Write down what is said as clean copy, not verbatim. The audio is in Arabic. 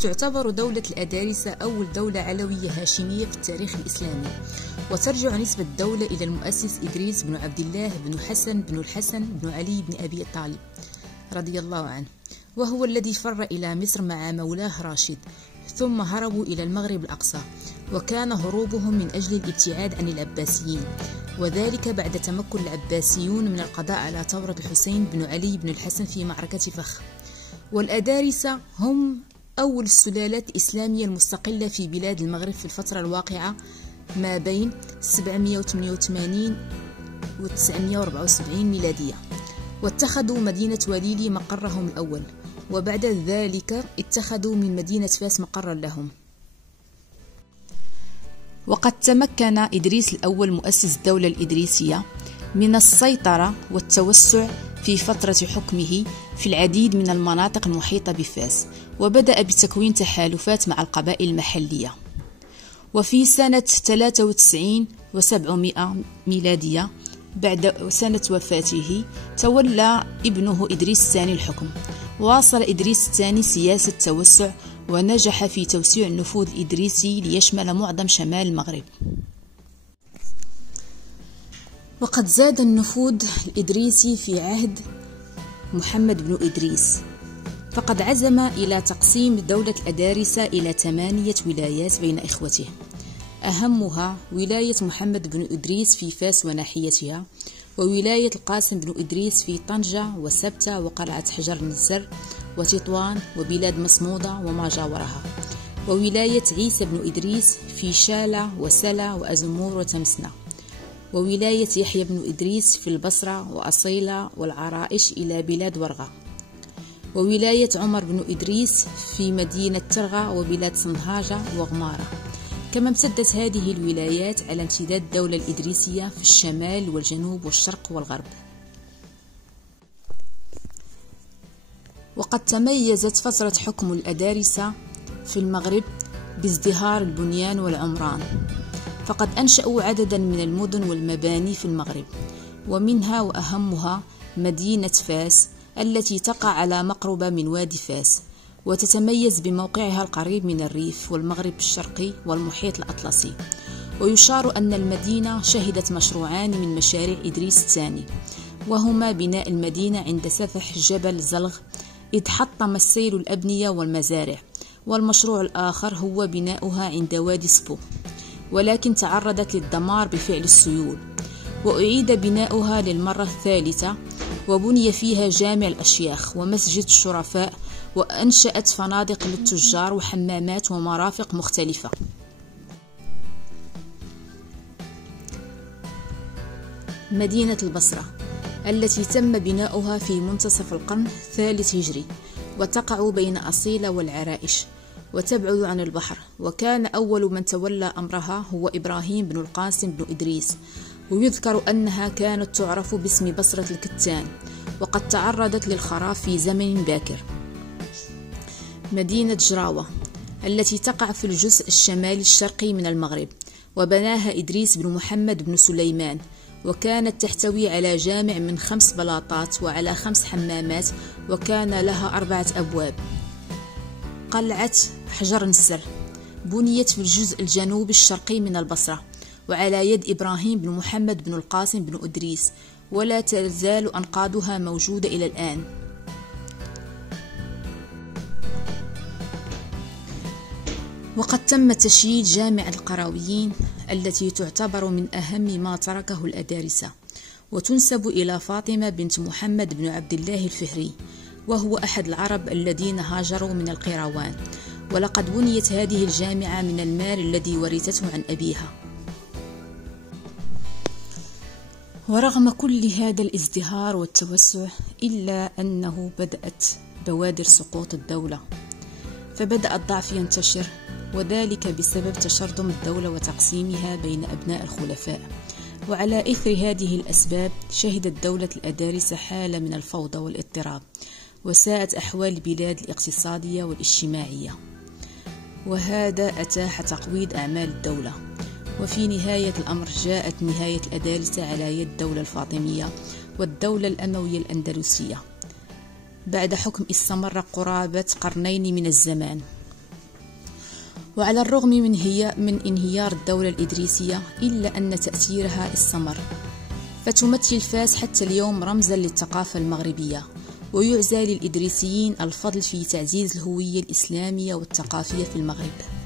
تعتبر دولة الأدارسة أول دولة علوية هاشمية في التاريخ الإسلامي، وترجع نسبة الدولة إلى المؤسس إدريس بن عبد الله بن حسن بن الحسن بن علي بن أبي طالب رضي الله عنه، وهو الذي فر إلى مصر مع مولاه راشد، ثم هربوا إلى المغرب الأقصى، وكان هروبهم من أجل الابتعاد عن العباسيين، وذلك بعد تمكن العباسيون من القضاء على ثورة الحسين بن علي بن الحسن في معركة فخ. والأدارسة هم أول السلالات الإسلامية المستقلة في بلاد المغرب في الفترة الواقعة ما بين 788 و 974 ميلادية، واتخذوا مدينة وليلي مقرهم الأول، وبعد ذلك اتخذوا من مدينة فاس مقرا لهم. وقد تمكن إدريس الأول مؤسس الدولة الإدريسية من السيطرة والتوسع في فترة حكمه في العديد من المناطق المحيطة بفاس، وبدأ بتكوين تحالفات مع القبائل المحلية. وفي سنة 93 و700 ميلادية بعد سنة وفاته تولى ابنه إدريس الثاني الحكم. واصل إدريس الثاني سياسة توسع، ونجح في توسيع النفوذ الإدريسي ليشمل معظم شمال المغرب. وقد زاد النفوذ الإدريسي في عهد محمد بن إدريس، فقد عزم إلى تقسيم دولة الأدارسة إلى 8 ولايات بين إخوته، أهمها ولاية محمد بن إدريس في فاس وناحيتها، وولاية القاسم بن إدريس في طنجة وسبتة وقلعة حجر النزر وتطوان وبلاد مصمودة وما جاورها، وولاية عيسى بن إدريس في شالة وسلا وأزمور وتمسنة، وولاية يحيى بن إدريس في البصرة وأصيلة والعرائش إلى بلاد ورغة، وولاية عمر بن إدريس في مدينة ترغة وبلاد صنهاجة وغمارة. كما امتدت هذه الولايات على امتداد الدولة الإدريسية في الشمال والجنوب والشرق والغرب. وقد تميزت فترة حكم الأدارسة في المغرب بازدهار البنيان والعمران، فقد أنشأوا عددا من المدن والمباني في المغرب، ومنها وأهمها مدينة فاس التي تقع على مقربة من وادي فاس، وتتميز بموقعها القريب من الريف والمغرب الشرقي والمحيط الأطلسي. ويشار أن المدينة شهدت مشروعان من مشاريع إدريس الثاني، وهما بناء المدينة عند سفح جبل زلغ إذ حطم السيل الأبنية والمزارع، والمشروع الآخر هو بناؤها عند وادي سبو، ولكن تعرضت للدمار بفعل السيول، وأعيد بناؤها للمرة الثالثة، وبني فيها جامع الأشياخ ومسجد الشرفاء، وأنشأت فنادق للتجار وحمامات ومرافق مختلفة. مدينة البصرة التي تم بناؤها في منتصف القرن الثالث هجري، وتقع بين أصيلة والعرائش، وتبعد عن البحر، وكان أول من تولى أمرها هو إبراهيم بن القاسم بن إدريس، ويذكر أنها كانت تعرف باسم بصرة الكتان، وقد تعرضت للخراب في زمن باكر. مدينة جراوة التي تقع في الجزء الشمالي الشرقي من المغرب، وبناها إدريس بن محمد بن سليمان، وكانت تحتوي على جامع من 5 بلاطات وعلى 5 حمامات، وكان لها 4 أبواب. قلعة حجر النسر بنيت في الجزء الجنوبي الشرقي من البصرة، وعلى يد إبراهيم بن محمد بن القاسم بن إدريس، ولا تزال أنقاضها موجودة إلى الآن. وقد تم تشييد جامع القرويين التي تعتبر من أهم ما تركه الأدارسة، وتنسب إلى فاطمة بنت محمد بن عبد الله الفهري، وهو أحد العرب الذين هاجروا من القيروان. ولقد بنيت هذه الجامعة من المال الذي ورثته عن أبيها. ورغم كل هذا الازدهار والتوسع، إلا أنه بدأت بوادر سقوط الدولة، فبدأ الضعف ينتشر، وذلك بسبب تشرذم الدولة وتقسيمها بين أبناء الخلفاء. وعلى إثر هذه الأسباب شهدت دولة الأدارسة حالة من الفوضى والاضطراب، وساءت أحوال البلاد الاقتصادية والاجتماعية، وهذا أتاح تقويض أعمال الدولة. وفي نهاية الأمر جاءت نهاية الأدارسة على يد الدولة الفاطمية والدولة الأموية الأندلسية بعد حكم استمر قرابة قرنين من الزمان. وعلى الرغم من انهيار الدولة الإدريسية إلا أن تأثيرها استمر، فتمثل فاس حتى اليوم رمزا للثقافة المغربية، ويعزى للإدريسيين الفضل في تعزيز الهوية الإسلامية والثقافية في المغرب.